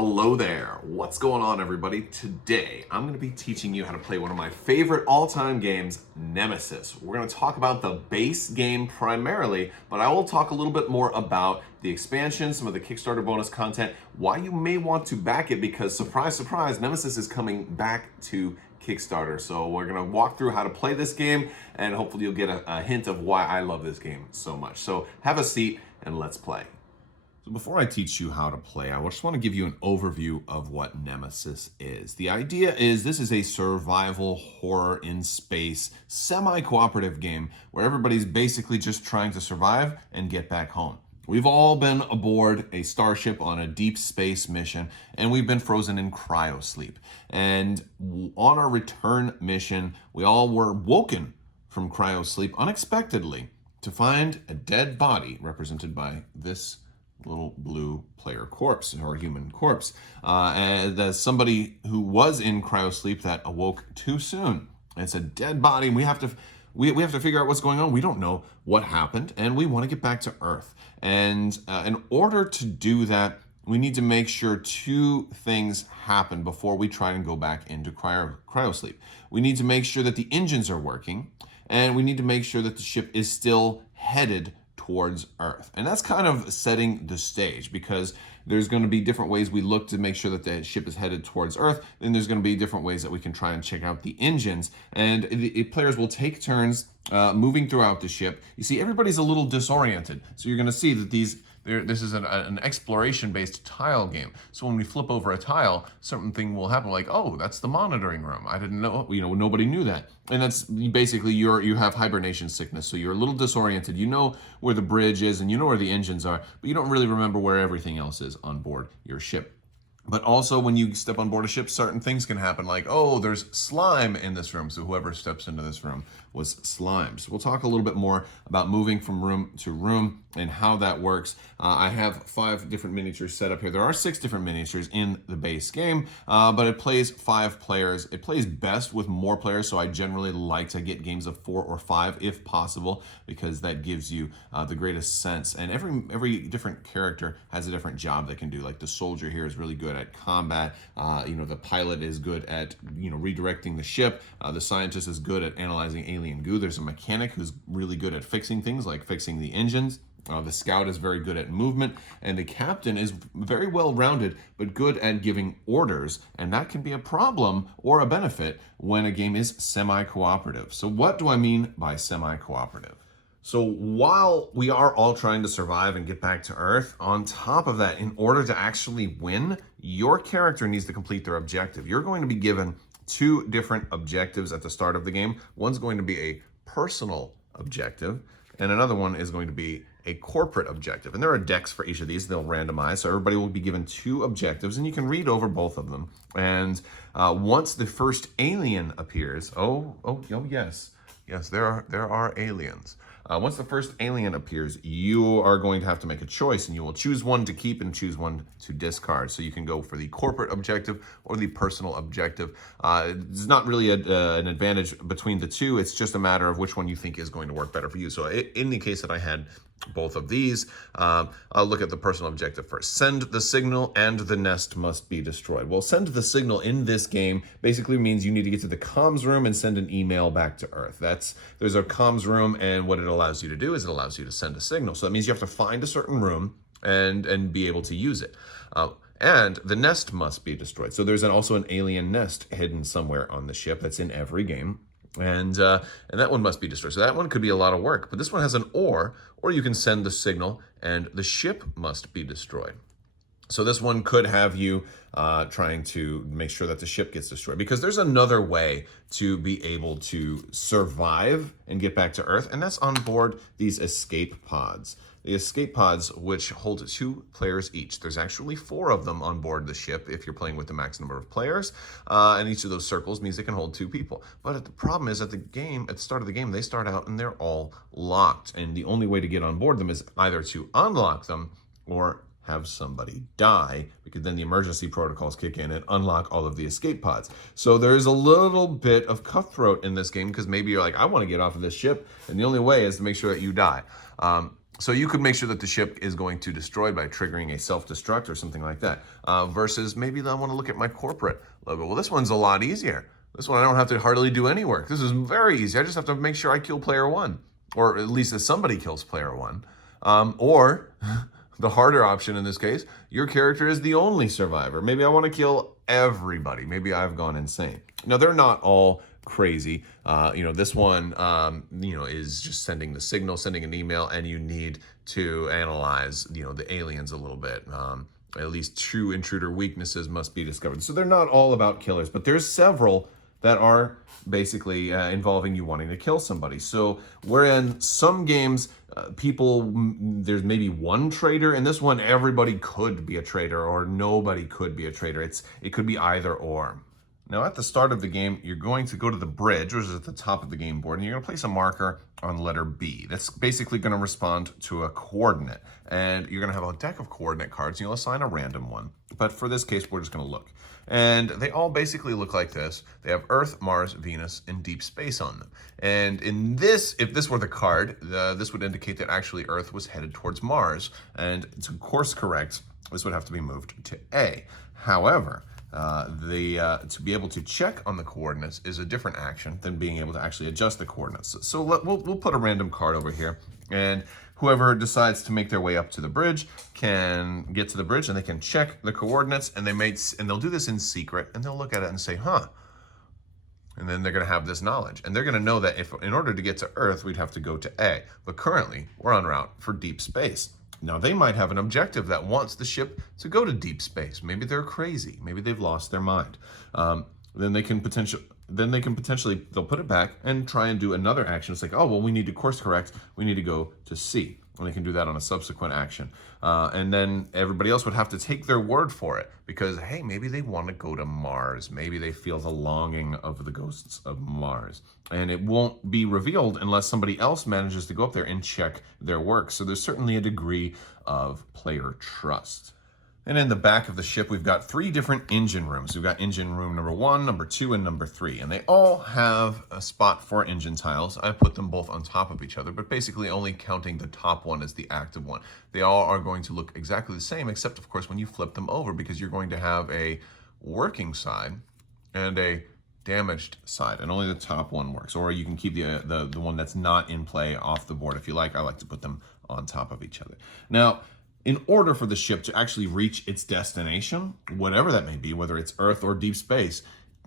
Hello there. What's going on, everybody? Today, I'm going to be teaching you how to play one of my favorite all-time games, Nemesis. We're going to talk about the base game primarily, but I will talk a little bit more about the expansion, some of the Kickstarter bonus content, why you may want to back it, because surprise, surprise, Nemesis is coming back to Kickstarter. So we're going to walk through how to play this game, and hopefully you'll get a hint of why I love this game so much. So have a seat and let's play. So before I teach you how to play, I just want to give you an overview of what Nemesis is. The idea is this is a survival horror in space, semi-cooperative game where everybody's basically just trying to survive and get back home. We've all been aboard a starship on a deep space mission, and we've been frozen in cryosleep. And on our return mission, we all were woken from cryosleep unexpectedly to find a dead body represented by this little blue player corpse, or human corpse, and as somebody who was in cryosleep that awoke too soon. It's a dead body, and we have to figure out what's going on. We don't know what happened, and we want to get back to Earth. And in order to do that, we need to make sure two things happen before we try and go back into cryosleep. We need to make sure that the engines are working, and we need to make sure that the ship is still headed towards Earth. And that's kind of setting the stage, because there's going to be different ways we look to make sure that the ship is headed towards Earth. Then there's going to be different ways that we can try and check out the engines. And the players will take turns moving throughout the ship. You see, everybody's a little disoriented. So you're going to see that this is an exploration-based tile game. So when we flip over a tile, something will happen like, oh, that's the monitoring room. I didn't know, nobody knew that. And that's basically you have hibernation sickness, so you're a little disoriented. You know where the bridge is and you know where the engines are, but you don't really remember where everything else is on board your ship. But also, when you step on board a ship, certain things can happen, like, oh, there's slime in this room, so whoever steps into this room was slime. So we'll talk a little bit more about moving from room to room and how that works. I have 5 different miniatures set up here. There are 6 different miniatures in the base game, but it plays 5 players. It plays best with more players, so I generally like to get games of 4 or 5 if possible, because that gives you the greatest sense. And every different character has a different job they can do. Like the soldier here is really good at combat. The pilot is good at redirecting the ship. The scientist is good at analyzing alien goo. There's a mechanic who's really good at fixing things, like fixing the engines. The scout is very good at movement, and the captain is very well-rounded, but good at giving orders, and that can be a problem or a benefit when a game is semi-cooperative. So what do I mean by semi-cooperative? So while we are all trying to survive and get back to Earth, on top of that, in order to actually win, your character needs to complete their objective. You're going to be given 2 different objectives at the start of the game. One's going to be a personal objective, and another one is going to be a corporate objective. And there are decks for each of these. They'll randomize, so everybody will be given 2 objectives, and you can read over both of them. And once the first alien appears, yes, there are aliens. Once the first alien appears, you are going to have to make a choice, and you will choose one to keep and choose one to discard. So you can go for the corporate objective or the personal objective. It's not really an advantage between the two. It's just a matter of which one you think is going to work better for you. So in the case that I had both of these, I'll look at the personal objective first. Send the signal and the nest must be destroyed. Well, send the signal in this game basically means you need to get to the comms room and send an email back to Earth. There's a comms room, and what it allows you to do is it allows you to send a signal. So that means you have to find a certain room and be able to use it. And the nest must be destroyed. So there's also an alien nest hidden somewhere on the ship. That's in every game. And that one must be destroyed. So that one could be a lot of work. But this one has an or you can send the signal and the ship must be destroyed. So this one could have you trying to make sure that the ship gets destroyed, because there's another way to be able to survive and get back to Earth, and that's on board these escape pods. The escape pods, which hold 2 players each. There's actually 4 of them on board the ship if you're playing with the max number of players, and each of those circles means it can hold 2 people. But the problem is at the start of the game, they start out and they're all locked, and the only way to get on board them is either to unlock them or have somebody die, because then the emergency protocols kick in and unlock all of the escape pods. So there's a little bit of cutthroat in this game, because maybe you're like, I want to get off of this ship, and the only way is to make sure that you die. So you could make sure that the ship is going to destroy by triggering a self-destruct or something like that. Versus maybe I want to look at my corporate logo. Well, this one's a lot easier. This one I don't have to hardly do any work. This is very easy. I just have to make sure I kill player one, or at least that somebody kills player one. Or the harder option in this case, your character is the only survivor. Maybe I want to kill everybody. Maybe I've gone insane. Now, they're not all crazy. This one, is just sending the signal, sending an email, and you need to analyze, the aliens a little bit. At least true intruder weaknesses must be discovered. So they're not all about killers, but there's several that are basically involving you wanting to kill somebody. So wherein some games, there's maybe one traitor. In this one, everybody could be a traitor or nobody could be a traitor. It could be either or. Now, at the start of the game, you're going to go to the bridge, which is at the top of the game board, and you're going to place a marker on letter B. That's basically going to respond to a coordinate. And you're going to have a deck of coordinate cards, and you'll assign a random one. But for this case, we're just going to look. And they all basically look like this. They have Earth, Mars, Venus, and deep space on them. And in this, if this were the card, this would indicate that actually Earth was headed towards Mars. And to course correct, this would have to be moved to A. However, to be able to check on the coordinates is a different action than being able to actually adjust the coordinates. So we'll put a random card over here, and whoever decides to make their way up to the bridge can get to the bridge, and they can check the coordinates, and they'll do this in secret, and they'll look at it and say, huh. And then they're going to have this knowledge, and they're going to know that if in order to get to Earth, we'd have to go to A. But currently, we're en route for deep space. Now, they might have an objective that wants the ship to go to deep space. Maybe they're crazy. Maybe they've lost their mind. Then they can potentially, they'll put it back and try and do another action. It's like, oh, well, we need to course correct. We need to go to C. And they can do that on a subsequent action. And then everybody else would have to take their word for it because, hey, maybe they want to go to Mars. Maybe they feel the longing of the ghosts of Mars. And it won't be revealed unless somebody else manages to go up there and check their work. So there's certainly a degree of player trust. And in the back of the ship, we've got 3 different engine rooms. We've got engine room number 1, number 2, and number 3. And they all have a spot for engine tiles. I put them both on top of each other, but basically only counting the top one as the active one. They all are going to look exactly the same, except, of course, when you flip them over, because you're going to have a working side and a damaged side, and only the top one works. Or you can keep the one that's not in play off the board if you like. I like to put them on top of each other. Now, in order for the ship to actually reach its destination, whatever that may be, whether it's Earth or deep space,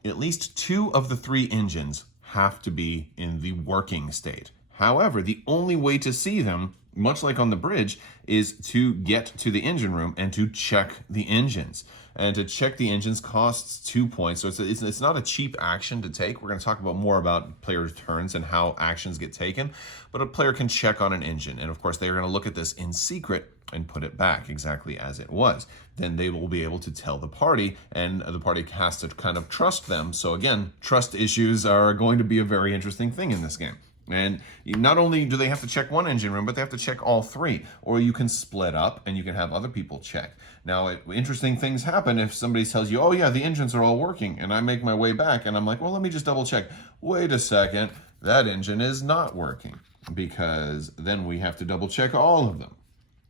at least 2 of the 3 engines have to be in the working state. However, the only way to see them, much like on the bridge, is to get to the engine room and to check the engines. And to check the engines costs 2 points, so it's not a cheap action to take. We're going to talk more about player turns and how actions get taken, but a player can check on an engine. And of course, they're going to look at this in secret and put it back exactly as it was. Then they will be able to tell the party, and the party has to kind of trust them. So again, trust issues are going to be a very interesting thing in this game. And not only do they have to check one engine room, but they have to check all 3. Or you can split up and you can have other people check. Now, interesting things happen if somebody tells you, oh yeah, the engines are all working, and I make my way back and I'm like, well, let me just double check. Wait a second, that engine is not working, because then we have to double check all of them.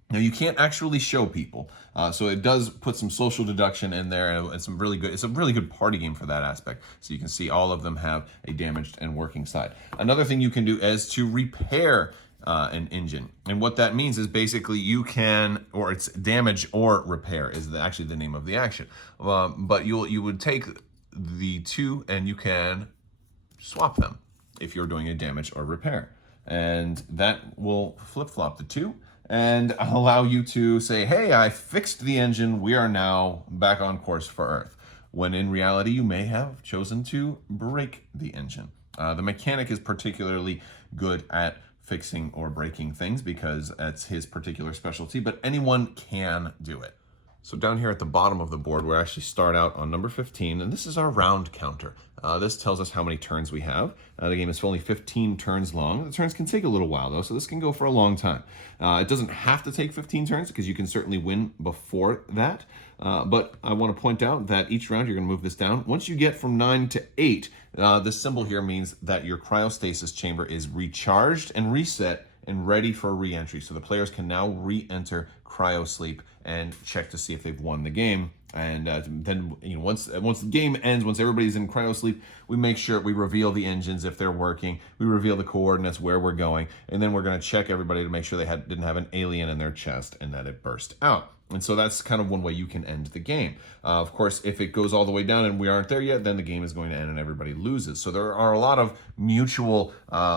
Now, you can't actually show people, so it does put some social deduction in there, and it's a really good party game for that aspect. So you can see all of them have a damaged and working side. Another thing you can do is to repair an engine, and what that means is basically you can, or it's damage or repair is actually the name of the action. But you would take the 2 and you can swap them if you're doing a damage or repair, and that will flip-flop the 2. And allow you to say, hey, I fixed the engine. We are now back on course for Earth. When in reality, you may have chosen to break the engine. The mechanic is particularly good at fixing or breaking things because that's his particular specialty, but anyone can do it. So down here at the bottom of the board, we actually start out on number 15, and this is our round counter. This tells us how many turns we have. The game is only 15 turns long. The turns can take a little while, though, so this can go for a long time. It doesn't have to take 15 turns, because you can certainly win before that. But I want to point out that each round, you're going to move this down. Once you get from 9 to 8, this symbol here means that your cryostasis chamber is recharged and reset and ready for re-entry. So the players can now re-enter cryosleep and check to see if they've won the game. And then, once the game ends, once everybody's in cryosleep, we make sure we reveal the engines if they're working. We reveal the coordinates where we're going, and then we're going to check everybody to make sure they didn't have an alien in their chest and that it burst out. And so that's kind of one way you can end the game. Of course, if it goes all the way down and we aren't there yet, then the game is going to end and everybody loses. So there are a lot of mutual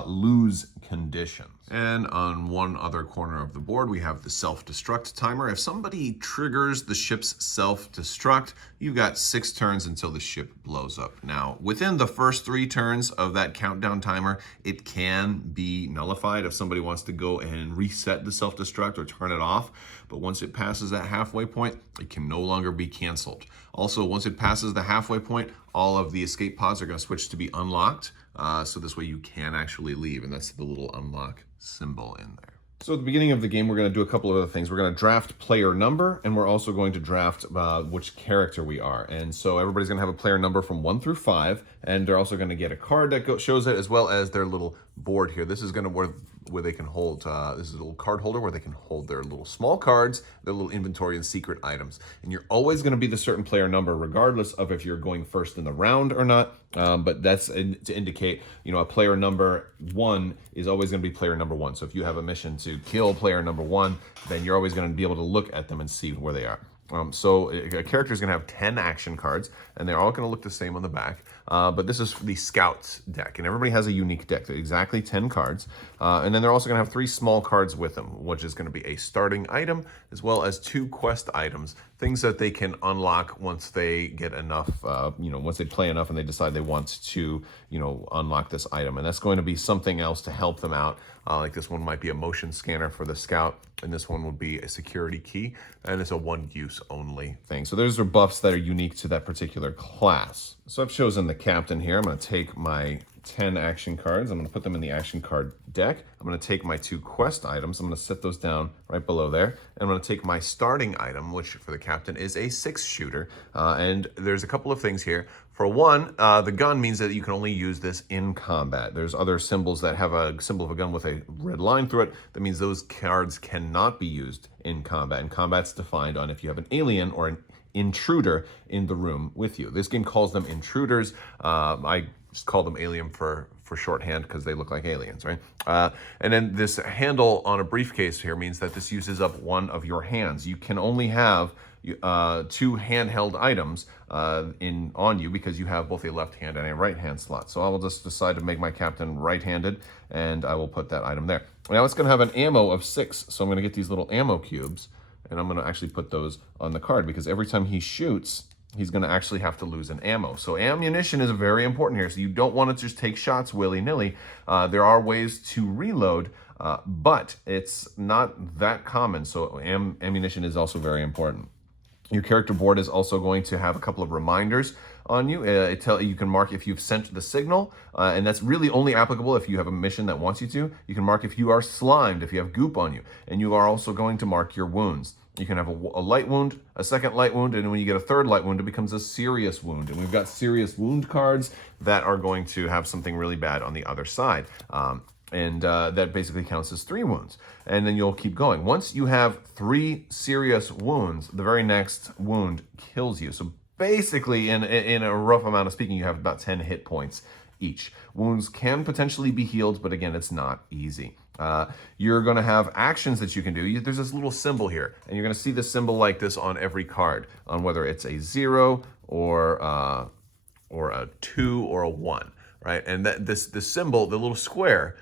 lose conditions. And on one other corner of the board, we have the self-destruct timer. If somebody triggers the ship's self-destruct, you've got 6 turns until the ship blows up. Now, within the first 3 turns of that countdown timer, it can be nullified if somebody wants to go and reset the self-destruct or turn it off. But once it passes that halfway point, it can no longer be canceled. Also, once it passes the halfway point, all of the escape pods are going to switch to be unlocked. So this way you can actually leave, and that's the little unlock symbol in there. So at the beginning of the game, we're going to do a couple of other things. We're going to draft player number, and we're also going to draft which character we are. And so everybody's going to have a player number from 1 through 5, and they're also going to get a card that shows it, as well as their little board here. This is going to where they can hold, this is a little card holder where they can hold their little small cards, their little inventory and secret items. And you're always going to be the certain player number, regardless of if you're going first in the round or not. But that's to indicate, a player number 1 is always going to be player number 1. So if you have a mission to kill player number 1, then you're always going to be able to look at them and see where they are. So a character is going to have 10 action cards, and they're all going to look the same on the back. But this is the Scouts deck, and everybody has a unique deck. They're exactly 10 cards. And then they're also going to have 3 small cards with them, which is going to be a starting item, as well as 2 quest items, things that they can unlock once they get enough, once they play enough and they decide they want to, unlock this item. And that's going to be something else to help them out. Like this one might be a motion scanner for the Scout, and this one would be a security key, and it's a one-use only thing. So those are buffs that are unique to that particular class. So I've chosen the captain here. I'm going to take my 10 action cards. I'm going to put them in the action card deck. I'm going to take my 2 quest items. I'm going to set those down right below there. And I'm going to take my starting item, which for the captain is a 6-shooter. And there's a couple of things here. For one, the gun means that you can only use this in combat. There's other symbols that have a symbol of a gun with a red line through it. That means those cards cannot be used in combat. And combat's defined on if you have an alien or an intruder in the room with you. This game calls them intruders. I just call them alien for shorthand because they look like aliens, right? And then this handle on a briefcase here means that this uses up one of your hands. You can only have 2 handheld items on you because you have both a left hand and a right hand slot. So I will just decide to make my captain right-handed, and I will put that item there. Now it's going to have an ammo of 6, so I'm going to get these little ammo cubes, and I'm going to actually put those on the card because every time he shoots, he's going to actually have to lose an ammo. So ammunition is very important here. So you don't want to just take shots willy-nilly. There are ways to reload, but it's not that common. So ammunition is also very important. Your character board is also going to have a couple of reminders on you. You can mark if you've sent the signal, and that's really only applicable if you have a mission that wants you to. You can mark if you are slimed, if you have goop on you, and you are also going to mark your wounds. You can have a light wound, a second light wound, and when you get a third light wound, it becomes a serious wound. And we've got serious wound cards that are going to have something really bad on the other side. And that basically counts as 3 wounds. And then you'll keep going. Once you have 3 serious wounds, the very next wound kills you. So basically, in a rough amount of speaking, you have about 10 hit points each. Wounds can potentially be healed, but again, it's not easy. You're going to have actions that you can do. There's this little symbol here, and you're going to see this symbol like this on every card, on whether it's a 0 or a 2 or a 1, right? And this symbol, the little square,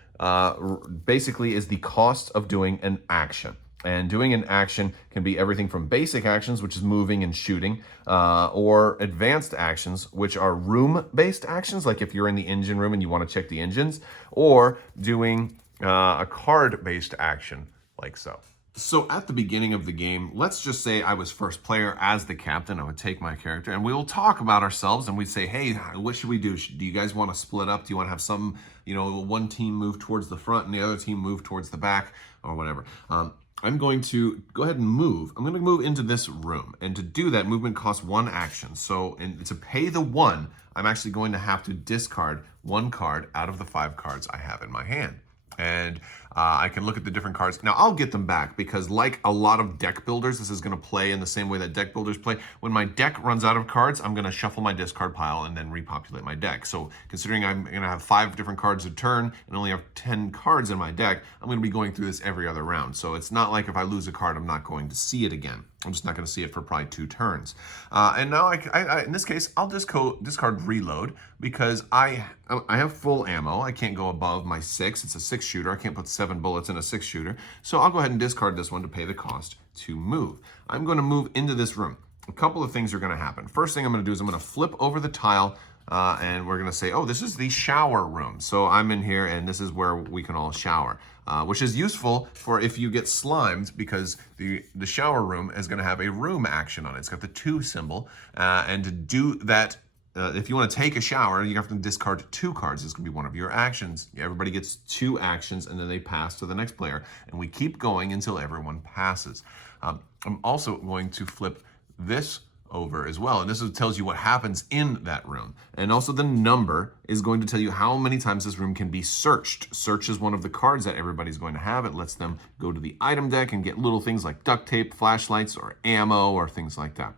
basically is the cost of doing an action. And doing an action can be everything from basic actions, which is moving and shooting, or advanced actions, which are room-based actions, like if you're in the engine room and you want to check the engines, or doing a card-based action, like so. So at the beginning of the game, let's just say I was first player as the captain. I would take my character and we will talk about ourselves and we'd say, hey, what should we do? Do you guys want to split up? Do you want to have some, one team move towards the front and the other team move towards the back or whatever? I'm going to go ahead and move. I'm going to move into this room. And to do that, movement costs 1 action. So to pay the 1, I'm actually going to have to discard 1 card out of the 5 cards I have in my hand. And I can look at the different cards. Now, I'll get them back because like a lot of deck builders, this is going to play in the same way that deck builders play. When my deck runs out of cards, I'm going to shuffle my discard pile and then repopulate my deck. So considering I'm going to have 5 different cards a turn and only have 10 cards in my deck, I'm going to be going through this every other round. So it's not like if I lose a card, I'm not going to see it again. I'm just not going to see it for probably 2 turns. And now, I in this case, I'll discard reload because I have full ammo. I can't go above my 6. It's a 6 shooter. I can't put 7 bullets in a 6 shooter. So I'll go ahead and discard this one to pay the cost to move. I'm going to move into this room. A couple of things are going to happen. First thing I'm going to do is I'm going to flip over the tile and we're going to say, oh, this is the shower room. So I'm in here and this is where we can all shower. Which is useful for if you get slimed because the shower room is going to have a room action on it. It's got the 2 symbol. And to do that, if you want to take a shower, you have to discard 2 cards. This can be one of your actions. Everybody gets 2 actions and then they pass to the next player. And we keep going until everyone passes. I'm also going to flip this over as well. And this tells you what happens in that room. And also the number is going to tell you how many times this room can be searched. Search is one of the cards that everybody's going to have. It lets them go to the item deck and get little things like duct tape, flashlights, or ammo, or things like that.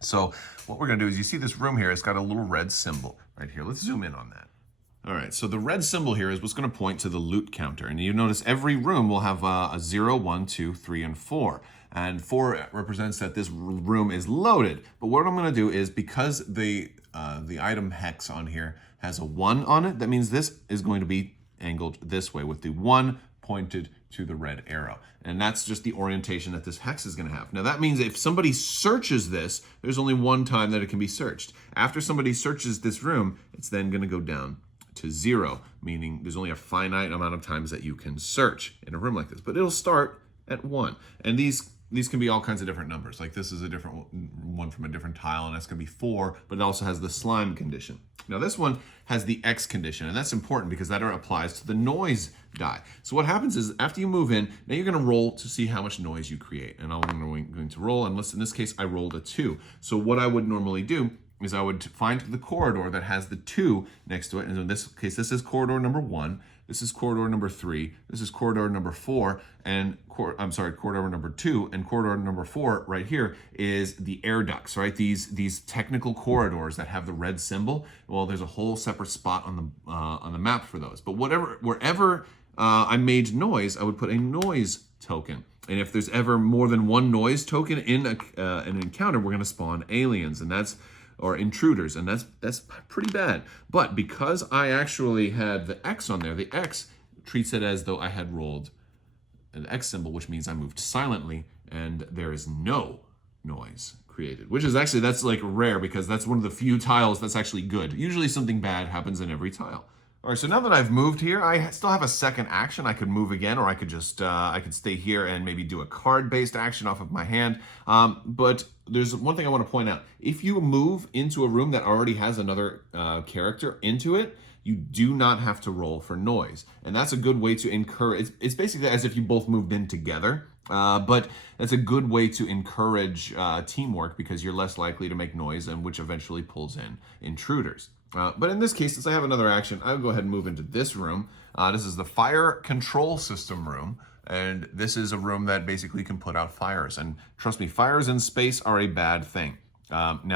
So what we're going to do is you see this room here, it's got a little red symbol right here. Let's zoom in on that. All right, so the red symbol here is what's going to point to the loot counter. And you notice every room will have a 0, 1, 2, 3, and 4. And 4 represents that this room is loaded. But what I'm going to do is because the item hex on here has a 1 on it, that means this is going to be angled this way with the 1 pointed to the red arrow. And that's just the orientation that this hex is going to have. Now that means if somebody searches this, there's only one time that it can be searched. After somebody searches this room, it's then going to go down to 0, meaning there's only a finite amount of times that you can search in a room like this. But it'll start at 1. And these can be all kinds of different numbers. Like this is a different one from a different tile, and that's going to be 4, but it also has the slime condition. Now this one has the X condition, and that's important because that applies to the noise die. So what happens is after you move in, now you're going to roll to see how much noise you create. And I'm going to roll, and in this case, I rolled a 2. So what I would normally do is I would find the corridor that has the 2 next to it. And in this case, this is corridor number 1. This is corridor number 3. This is corridor number 4. And corridor number 2. And corridor number 4 right here is the air ducts, right? These technical corridors that have the red symbol. Well, there's a whole separate spot on the map for those. But wherever I made noise, I would put a noise token. And if there's ever more than 1 noise token in an encounter, we're going to spawn aliens, or intruders, and that's pretty bad. But because I actually had the X on there, the X treats it as though I had rolled an X symbol, which means I moved silently, and there is no noise created. Which is actually, that's like rare, because that's one of the few tiles that's actually good. Usually something bad happens in every tile. All right, so now that I've moved here, I still have a second action. I could move again, or I could just I could stay here and maybe do a card-based action off of my hand. But there's one thing I want to point out. If you move into a room that already has another character into it, you do not have to roll for noise. And that's a good way to encourage. It's basically as if you both moved in together. But that's a good way to encourage teamwork, because you're less likely to make noise, and which eventually pulls in intruders. But in this case, since I have another action, I'll go ahead and move into this room. This is the fire control system room. And this is a room that basically can put out fires. And trust me, fires in space are a bad thing. Also,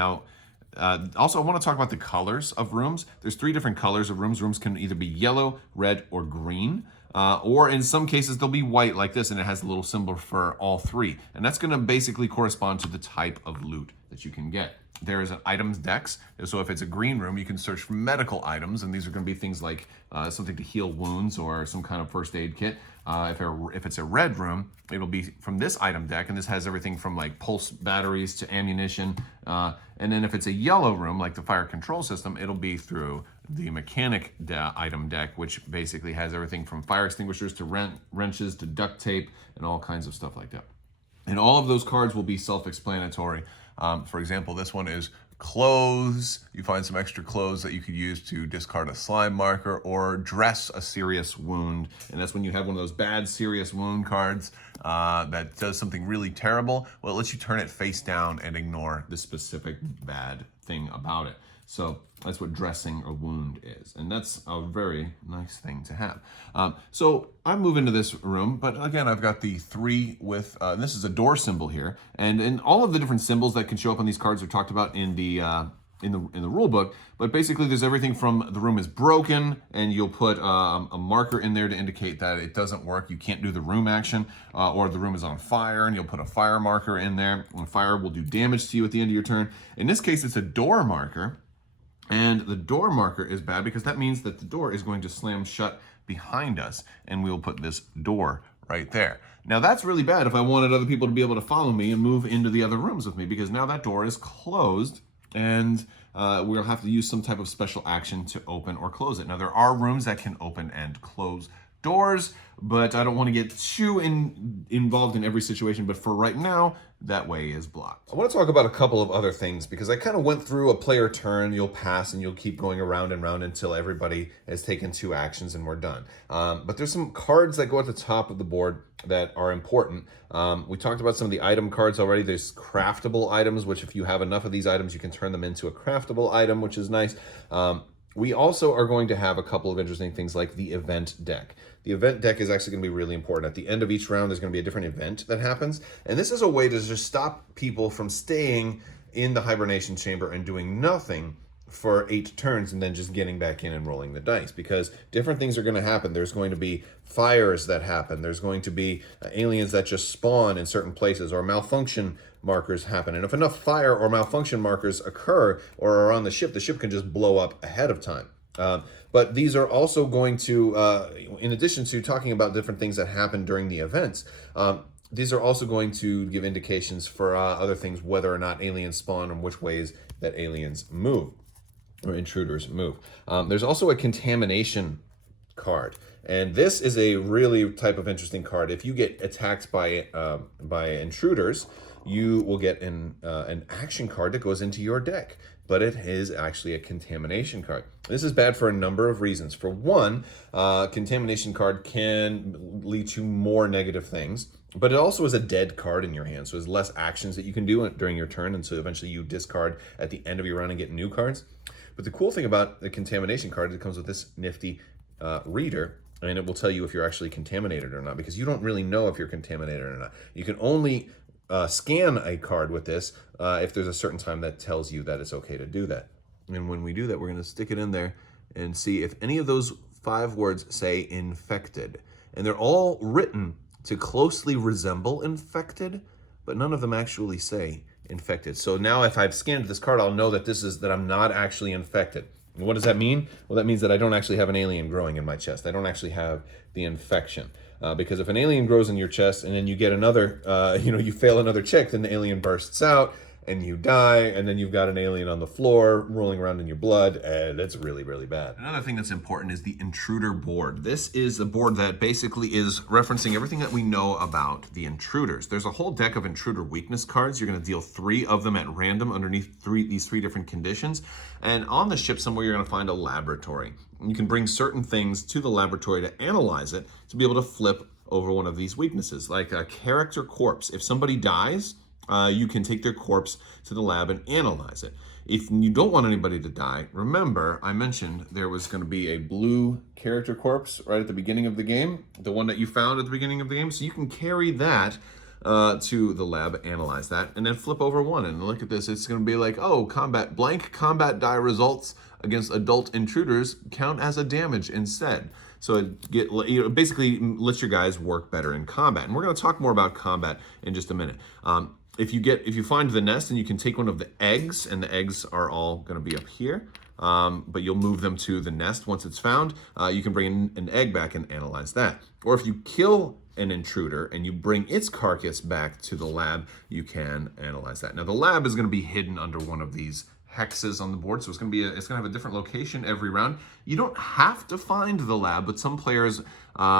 I want to talk about the colors of rooms. There's 3 different colors of rooms. Rooms can either be yellow, red, or green. Or in some cases, they'll be white like this, and it has a little symbol for all 3. And that's going to basically correspond to the type of loot that you can get. There is an items dex. So if it's a green room, you can search for medical items, and these are going to be things like something to heal wounds or some kind of first aid kit. If it's a red room, it'll be from this item deck, and this has everything from like pulse batteries to ammunition. And then if it's a yellow room, like the fire control system, it'll be through the mechanic item deck, which basically has everything from fire extinguishers to wrenches to duct tape and all kinds of stuff like that. And all of those cards will be self-explanatory. For example, this one is clothes. You find some extra clothes that you could use to discard a slime marker or dress a serious wound. And that's when you have one of those bad serious wound cards. that does something really terrible, well, it lets you turn it face down and ignore the specific bad thing about it. So that's what dressing a wound is. And that's a very nice thing to have. So I move into this room, but again, I've got the 3 with, this is a door symbol here. And all of the different symbols that can show up on these cards are talked about in the rule book, but basically there's everything from the room is broken, and you'll put a marker in there to indicate that it doesn't work, you can't do the room action, or the room is on fire, and you'll put a fire marker in there, and fire will do damage to you at the end of your turn. In this case, it's a door marker, and the door marker is bad because that means that the door is going to slam shut behind us, and we'll put this door right there. Now that's really bad if I wanted other people to be able to follow me and move into the other rooms with me, because now that door is closed, and we'll have to use some type of special action to open or close it. Now, there are rooms that can open and close doors, but I don't want to get too involved in every situation. But for right now, that way is blocked. I want to talk about a couple of other things, because I kind of went through a player turn. You'll pass and you'll keep going around and around until everybody has taken 2 actions and we're done. But there's some cards that go at the top of the board that are important. We talked about some of the item cards already. There's craftable items, which if you have enough of these items, you can turn them into a craftable item, which is nice. We also are going to have a couple of interesting things like the event deck. The event deck is actually going to be really important. At the end of each round, there's going to be a different event that happens. And this is a way to just stop people from staying in the hibernation chamber and doing nothing for 8 turns and then just getting back in and rolling the dice, because different things are going to happen. There's going to be fires that happen. There's going to be aliens that just spawn in certain places, or malfunction markers happen. And if enough fire or malfunction markers occur or are on the ship can just blow up ahead of time. But these are also going to, in addition to talking about different things that happen during the events, these are also going to give indications for other things, whether or not aliens spawn and which ways that aliens move or intruders move. There's also a contamination card, and this is a really type of interesting card. If you get attacked by intruders, you will get an action card that goes into your deck, but it is actually a contamination card. This is bad for a number of reasons. For one, contamination card can lead to more negative things, but it also is a dead card in your hand, so there's less actions that you can do during your turn, and so eventually you discard at the end of your round and get new cards. But the cool thing about the contamination card is it comes with this nifty reader, and it will tell you if you're actually contaminated or not, because you don't really know if you're contaminated or not. You can only scan a card with this if there's a certain time that tells you that it's okay to do that. And when we do that, we're going to stick it in there and see if any of those 5 words say infected. And they're all written to closely resemble infected, but none of them actually say infected. So now if I've scanned this card, I'll know that that I'm not actually infected. And what does that mean? Well, that means that I don't actually have an alien growing in my chest. I don't actually have the infection. Because if an alien grows in your chest and then you get another, you fail another check, then the alien bursts out and you die, and then you've got an alien on the floor rolling around in your blood, and it's really, really bad. Another thing that's important is the intruder board. This is a board that basically is referencing everything that we know about the intruders. There's a whole deck of intruder weakness cards. You're going to deal 3 of them at random underneath these 3 different conditions. And on the ship somewhere, you're going to find a laboratory. You can bring certain things to the laboratory to analyze it, to be able to flip over one of these weaknesses, like a character corpse. If somebody dies, you can take their corpse to the lab and analyze it. If you don't want anybody to die, remember I mentioned there was going to be a blue character corpse right at the beginning of the game, the one that you found at the beginning of the game. So you can carry that to the lab, analyze that, and then flip over one. And look at this. It's going to be like, oh, blank combat die results against adult intruders count as a damage instead. So it basically lets your guys work better in combat. And we're going to talk more about combat in just a minute. If you find the nest, and you can take one of the eggs, and the eggs are all going to be up here, but you'll move them to the nest once it's found. You can bring an egg back and analyze that. Or if you kill an intruder and you bring its carcass back to the lab, you can analyze that. Now the lab is going to be hidden under one of these hexes on the board, so it's going to have a different location every round. You don't have to find the lab, but some players'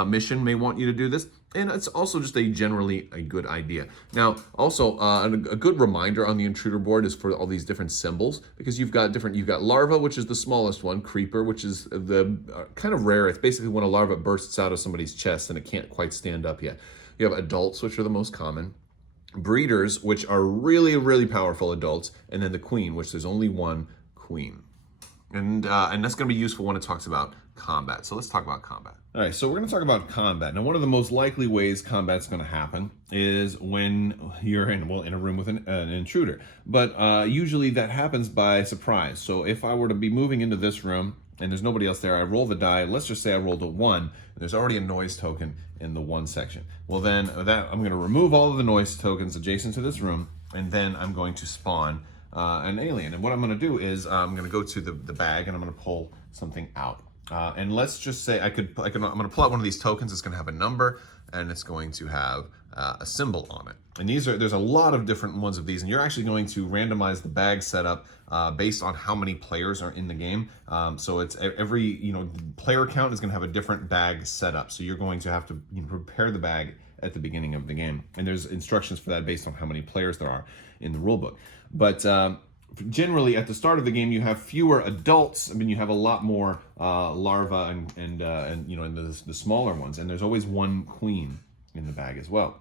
mission may want you to do this, and it's also just generally a good idea. Now, also a good reminder on the intruder board is for all these different symbols, because you've got larva, which is the smallest one, creeper, which is the kind of rare. It's basically when a larva bursts out of somebody's chest and it can't quite stand up yet. You have adults, which are the most common, breeders, which are really, really powerful adults, and then the queen, which there's only one queen. And that's going to be useful when it talks about combat. So let's talk about combat. All right, so we're going to talk about combat. Now, one of the most likely ways combat's going to happen is when you're in a room with an intruder. But usually that happens by surprise. So if I were to be moving into this room and there's nobody else there, I roll the die. Let's just say I rolled a 1. And there's already a noise token in the 1 section. Well, then I'm going to remove all of the noise tokens adjacent to this room, and then I'm going to spawn an alien. And what I'm going to do is I'm going to go to the bag and I'm going to pull something out. And let's just say I'm going to pull out one of these tokens. It's going to have a number and it's going to have a symbol on it. And there's a lot of different ones of these, and you're actually going to randomize the bag setup based on how many players are in the game. So it's every player count is going to have a different bag setup. So you're going to have to prepare the bag at the beginning of the game, and there's instructions for that based on how many players there are in the rulebook. But generally, at the start of the game, you have fewer adults. I mean, you have a lot more larvae and the smaller ones, and there's always one queen in the bag as well.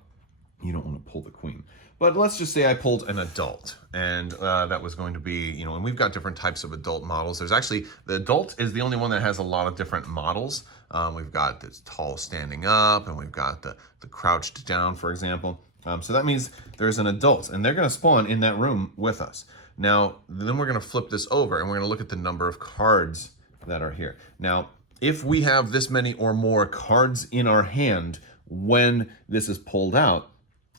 You don't want to pull the queen. But let's just say I pulled an adult, and that was going to be, and we've got different types of adult models. There's actually, the adult is the only one that has a lot of different models. We've got this tall standing up, and we've got the crouched down, for example. So that means there's an adult, and they're going to spawn in that room with us. Now, then we're going to flip this over, and we're going to look at the number of cards that are here. Now, if we have this many or more cards in our hand when this is pulled out,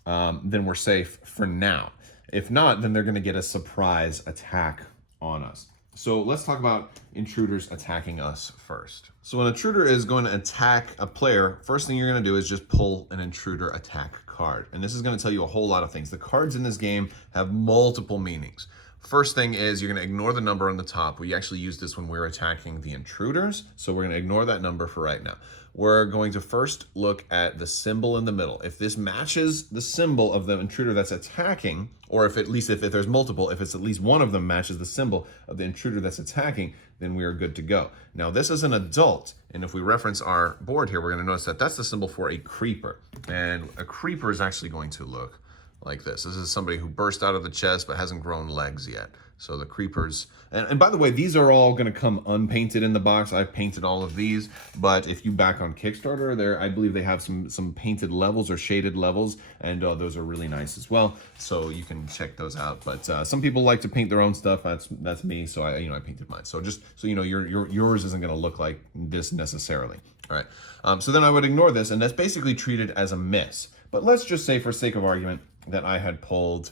then we're safe for now. If not, then they're going to get a surprise attack on us. So let's talk about intruders attacking us first. So an intruder is going to attack a player. First thing you're going to do is just pull an intruder attack card. And this is going to tell you a whole lot of things. The cards in this game have multiple meanings. First thing is you're going to ignore the number on the top. We actually use this when we're attacking the intruders. So we're going to ignore that number for right now. We're going to first look at the symbol in the middle. If this matches the symbol of the intruder that's attacking, or if there's multiple, if it's at least one of them matches the symbol of the intruder that's attacking, then we are good to go. Now this is an adult, and if we reference our board here, we're going to notice that that's the symbol for a creeper. And a creeper is actually going to look like this. This is somebody who burst out of the chest but hasn't grown legs yet. So the creepers, and by the way, these are all going to come unpainted in the box. I've painted all of these, but if you back on Kickstarter, I believe they have some painted levels or shaded levels, and those are really nice as well. So you can check those out. But some people like to paint their own stuff. That's me. So I painted mine. So just so you know, yours isn't going to look like this necessarily. All right. So then I would ignore this, and that's basically treated as a miss. But let's just say, for sake of argument, that I had pulled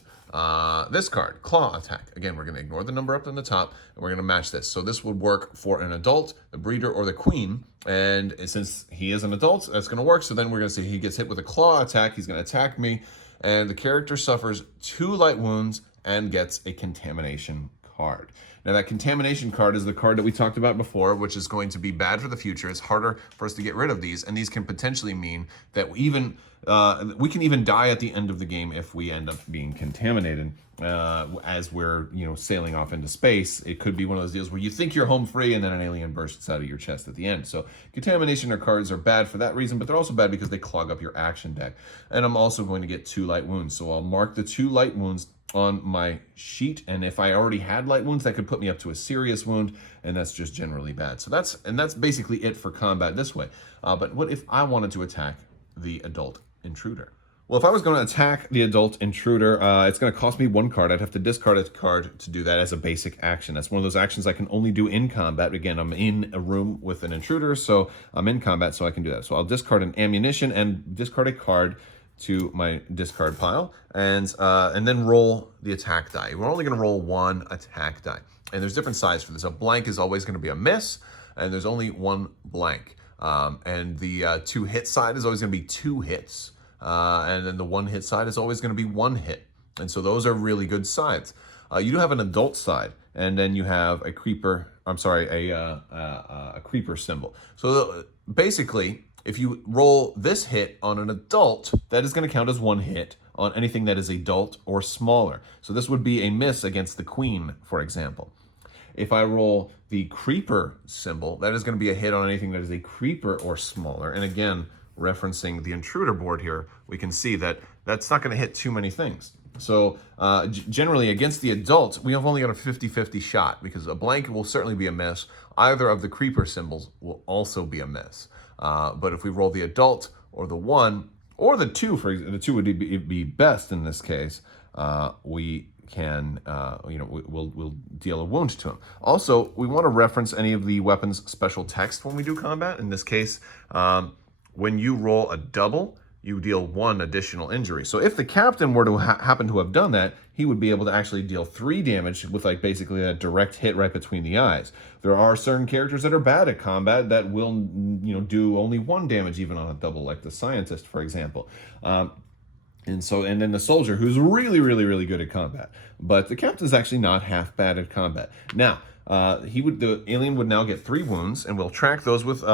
this card, Claw Attack. Again, we're going to ignore the number up on the top, and we're going to match this. So this would work for an adult, the breeder, or the queen. And since he is an adult, that's going to work. So then we're going to say he gets hit with a Claw Attack. He's going to attack me, and the character suffers 2 light wounds and gets a contamination card. Now that contamination card is the card that we talked about before, which is going to be bad for the future. It's harder for us to get rid of these, and these can potentially mean that we can even die at the end of the game if we end up being contaminated as we're sailing off into space. It could be one of those deals where you think you're home free and then an alien bursts out of your chest at the end. So contamination cards are bad for that reason, but they're also bad because they clog up your action deck. And I'm also going to get 2 light wounds. So I'll mark the 2 light wounds on my sheet, and if I already had light wounds, that could put me up to a serious wound, and that's just generally bad. So that's basically it for combat this way. But what if I wanted to attack the adult intruder? Well, if I was going to attack the adult intruder, it's going to cost me 1 card. I'd have to discard a card to do that as a basic action. That's one of those actions I can only do in combat. Again, I'm in a room with an intruder, so I'm in combat, so I can do that. So I'll discard an ammunition and discard a card to my discard pile, and then roll the attack die. We're only going to roll 1 attack die, and there's different sides for this. A blank is always going to be a miss, and there's only 1 blank. And the 2 hit side is always going to be 2 hits, and then the 1 hit side is always going to be 1 hit. And so those are really good sides. You do have an adult side, and then you have a creeper. I'm sorry, a creeper symbol. So basically, if you roll this hit on an adult, that is going to count as 1 hit on anything that is adult or smaller. So this would be a miss against the queen, for example. If I roll the creeper symbol, that is going to be a hit on anything that is a creeper or smaller. And again, referencing the intruder board here, we can see that that's not going to hit too many things. So generally against the adults, we have only got a 50-50 shot because a blank will certainly be a miss. Either of the creeper symbols will also be a miss. But if we roll the adult or the 1 or the 2, for the 2 would be best in this case, we can, we'll deal a wound to him. Also, we want to reference any of the weapon's special text when we do combat. In this case, when you roll a double, you deal 1 additional injury. So if the captain were to happen to have done that, he would be able to actually deal 3 damage with like basically a direct hit right between the eyes. There are certain characters that are bad at combat that will, do only 1 damage even on a double, like the scientist, for example. And then the soldier, who's really, really, really good at combat. But the captain's actually not half bad at combat. Now, the alien would now get 3 wounds, and we'll track those with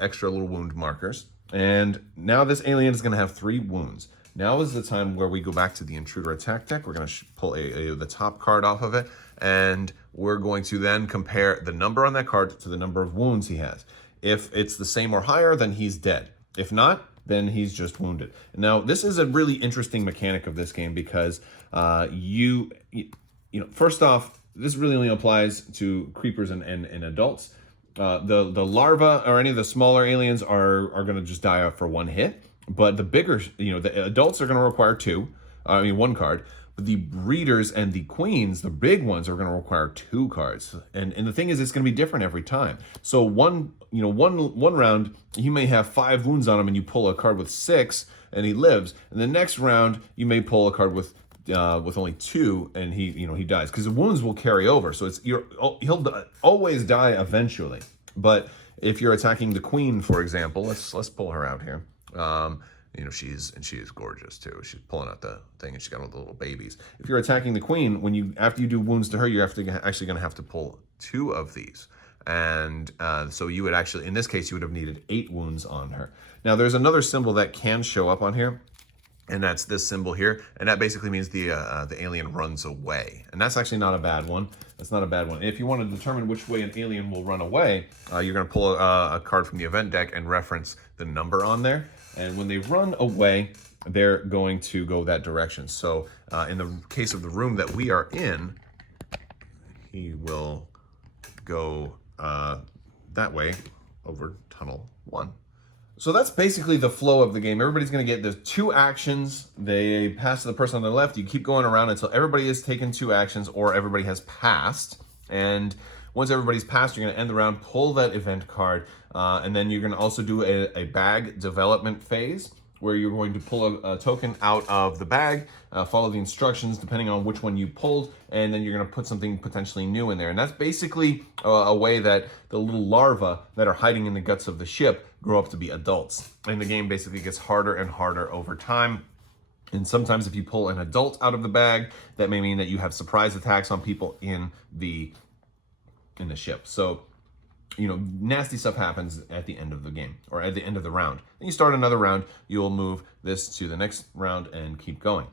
extra little wound markers. And now this alien is going to have 3 wounds. Now is the time where we go back to the intruder attack deck. We're going to pull the top card off of it, and we're going to then compare the number on that card to the number of wounds he has. If it's the same or higher, then he's dead. If not, then he's just wounded. Now, this is a really interesting mechanic of this game because first off, this really only applies to creepers and adults. The larvae or any of the smaller aliens are going to just die out for 1 hit. But the bigger, the adults are going to require 1 card. But the breeders and the queens, the big ones, are going to require 2 cards. And the thing is, it's going to be different every time. So one round, he may have 5 wounds on him, and you pull a card with 6, and he lives. And the next round, you may pull a card with only 2, and he dies because the wounds will carry over. So he'll always die eventually. But if you're attacking the queen, for example, let's pull her out here. She is gorgeous too. She's pulling out the thing, and she's got all the little babies. If you're attacking the queen, after you do wounds to her, you're actually going to have to pull 2 of these. And so you would actually, in this case, you would have needed 8 wounds on her. Now, there's another symbol that can show up on here, and that's this symbol here. And that basically means the alien runs away. And that's actually not a bad one. That's not a bad one. If you want to determine which way an alien will run away, you're going to pull a card from the event deck and reference the number on there. And when they run away, they're going to go that direction. So in the case of the room that we are in, he will go that way over tunnel 1. So that's basically the flow of the game. Everybody's going to get the 2 actions. They pass to the person on their left. You keep going around until everybody has taken 2 actions or everybody has passed. And once everybody's passed, you're going to end the round, pull that event card, and then you're going to also do a bag development phase where you're going to pull a token out of the bag, follow the instructions depending on which one you pulled, and then you're going to put something potentially new in there. And that's basically a way that the little larvae that are hiding in the guts of the ship grow up to be adults. And the game basically gets harder and harder over time. And sometimes if you pull an adult out of the bag, that may mean that you have surprise attacks on people in the ship. So, nasty stuff happens at the end of the game or at the end of the round. Then you start another round, you'll move this to the next round and keep going.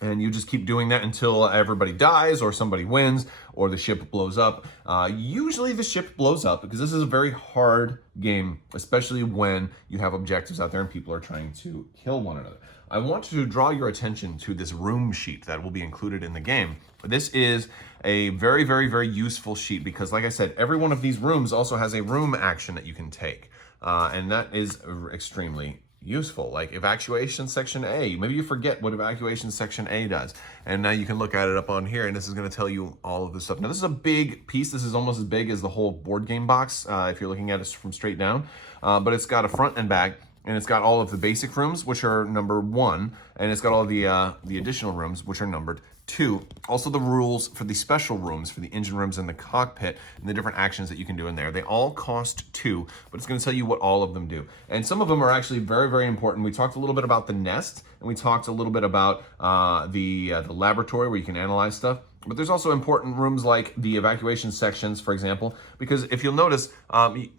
And you just keep doing that until everybody dies or somebody wins or the ship blows up. Usually the ship blows up because this is a very hard game, especially when you have objectives out there and people are trying to kill one another. I want to draw your attention to this room sheet that will be included in the game. This is a very, very, very useful sheet because, like I said, every one of these rooms also has a room action that you can take. And that is extremely useful. Like evacuation section A, maybe you forget what evacuation section A does. And now you can look at it up on here, and this is going to tell you all of this stuff. Now, this is a big piece. This is almost as big as the whole board game box if you're looking at it from straight down. But it's got a front and back. And it's got all of the basic rooms, which are number 1, and it's got all the additional rooms, which are numbered 2. Also the rules for the special rooms, for the engine rooms and the cockpit, and the different actions that you can do in there. They all cost 2, but it's going to tell you what all of them do. And some of them are actually very, very important. We talked a little bit about the nest, and we talked a little bit about the laboratory where you can analyze stuff. But there's also important rooms like the evacuation sections, for example, because if you'll notice,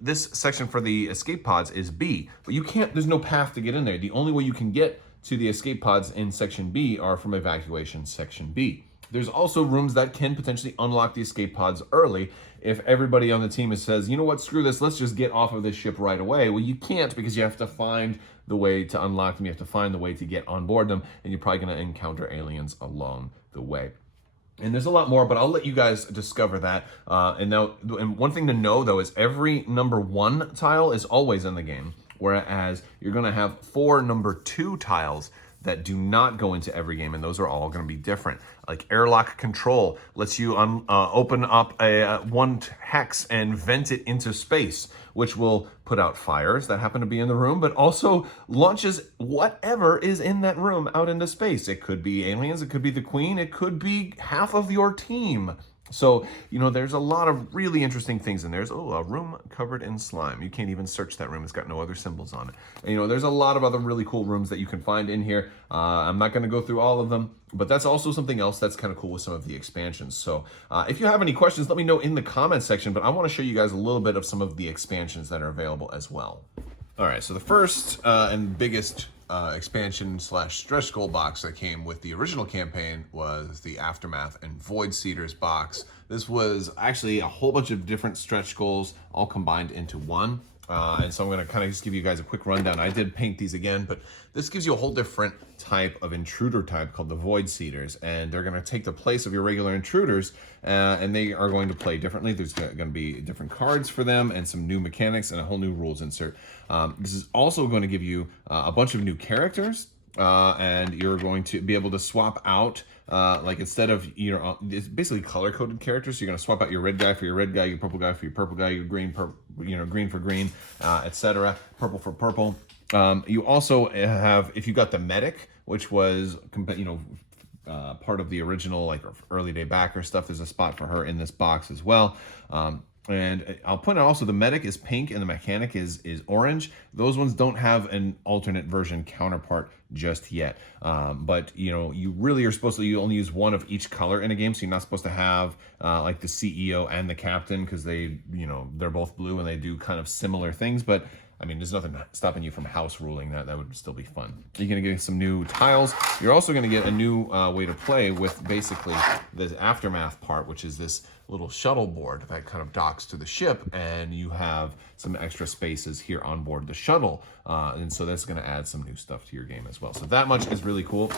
this section for the escape pods is B, but there's no path to get in there. The only way you can get to the escape pods in section B are from evacuation section B. There's also rooms that can potentially unlock the escape pods early. If everybody on the team says, you know what, screw this, let's just get off of this ship right away. Well, you can't, because you have to find the way to unlock them. You have to find the way to get on board them, and you're probably going to encounter aliens along the way. And there's a lot more, but I'll let you guys discover that. And one thing to know, though, is every number 1 tile is always in the game, whereas you're going to have 4 number 2 tiles that do not go into every game, and those are all going to be different. Like airlock control lets you open up a 1 hex and vent it into space, which will put out fires that happen to be in the room, but also launches whatever is in that room out into space. It could be aliens, it could be the queen, it could be half of your team. So, you know, there's a lot of really interesting things in there. There's, a room covered in slime. You can't even search that room. It's got no other symbols on it. And, you know, there's a lot of other really cool rooms that you can find in here. I'm not going to go through all of them, but that's also something else that's kind of cool with some of the expansions. So if you have any questions, let me know in the comments section, but I want to show you guys a little bit of some of the expansions that are available as well. All right, so the first and biggest expansion / stretch goal box that came with the original campaign was the Aftermath and Void Seeders box. This was actually a whole bunch of different stretch goals all combined into one. And so I'm going to kind of just give you guys a quick rundown. I did paint these again, but this gives you a whole different type of intruder type called the Void Seeders, and they're going to take the place of your regular intruders, and they are going to play differently. There's going to be different cards for them and some new mechanics and a whole new rules insert. This is also going to give you a bunch of new characters, and you're going to be able to swap out like instead of, it's basically color-coded characters. So you're going to swap out your red guy for your red guy, your purple guy for your purple guy, your green for green, etc. Purple for purple. You also have, if you got the medic, which was part of the original like early day backer stuff, there's a spot for her in this box as well. And I'll point out also the medic is pink and the mechanic is orange. Those ones don't have an alternate version counterpart just yet. But you really are supposed to, you only use one of each color in a game. So you're not supposed to have like the CEO and the captain, because they, they're both blue and they do kind of similar things. But I mean, there's nothing stopping you from house ruling that. That would still be fun. You're going to get some new tiles. You're also going to get a new way to play with basically this Aftermath part, which is this little shuttle board that kind of docks to the ship, and you have some extra spaces here on board the shuttle. And so that's going to add some new stuff to your game as well. So that much is really cool.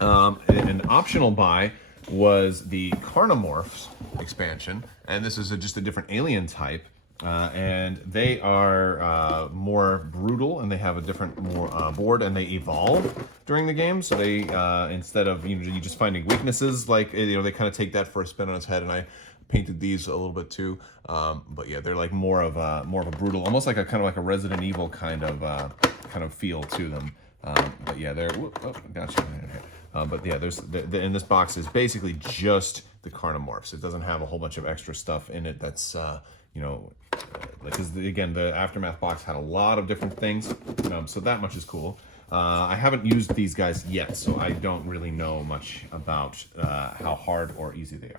An optional buy was the Carnomorphs expansion, and this is just a different alien type. And they are more brutal, and they have a different board, and they evolve during the game. So they instead of you just finding weaknesses, like they kind of take that for a spin on its head. And I painted these a little bit too, but yeah, they're like more of a brutal, almost like a kind of like a Resident Evil kind of feel to them. But yeah, they're gotcha. But yeah, in this box is basically just the Carnomorphs. It doesn't have a whole bunch of extra stuff in it that's because again, the Aftermath box had a lot of different things, so that much is cool. I haven't used these guys yet, so I don't really know much about how hard or easy they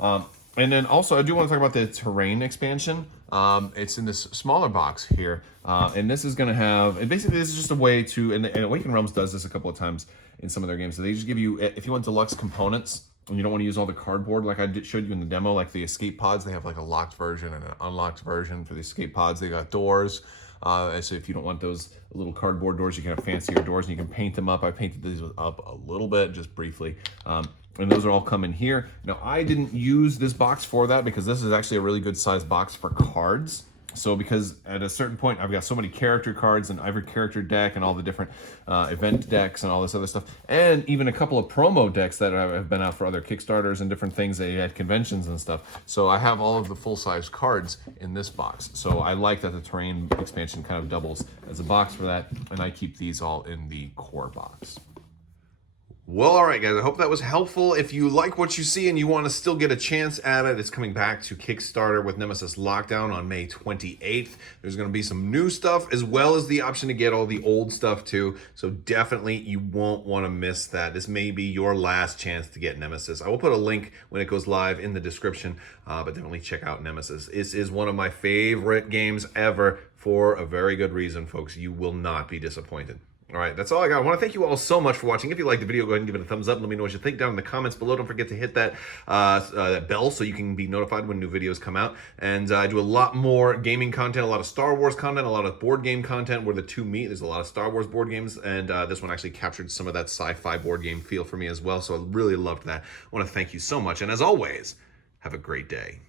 are. And then also, I do want to talk about the terrain expansion. It's in this smaller box here, and this is going to have, and basically this is just a way to, and Awaken Realms does this a couple of times in some of their games, so they just give you, if you want deluxe components, and you don't want to use all the cardboard like I showed you in the demo, like the escape pods, they have like a locked version and an unlocked version. For the escape pods, they got doors. And so if you don't want those little cardboard doors, you can have fancier doors and you can paint them up. I painted these up a little bit, just briefly. And those are all come in here. Now, I didn't use this box for that because this is actually a really good size box for cards. So because at a certain point, I've got so many character cards and every character deck and all the different event decks and all this other stuff, and even a couple of promo decks that have been out for other Kickstarters and different things at conventions and stuff. So I have all of the full-size cards in this box. So I like that the terrain expansion kind of doubles as a box for that, and I keep these all in the core box. Well, all right, guys, I hope that was helpful. If you like what you see and you want to still get a chance at it, it's coming back to Kickstarter with Nemesis Lockdown on May 28th. There's going to be some new stuff as well as the option to get all the old stuff too. So definitely you won't want to miss that. This may be your last chance to get Nemesis. I will put a link when it goes live in the description, but definitely check out Nemesis. This is one of my favorite games ever for a very good reason, folks. You will not be disappointed. All right, that's all I got. I want to thank you all so much for watching. If you liked the video, go ahead and give it a thumbs up. Let me know what you think down in the comments below. Don't forget to hit that bell so you can be notified when new videos come out. And I do a lot more gaming content, a lot of Star Wars content, a lot of board game content where the two meet. There's a lot of Star Wars board games, and this one actually captured some of that sci-fi board game feel for me as well. So I really loved that. I want to thank you so much. And as always, have a great day.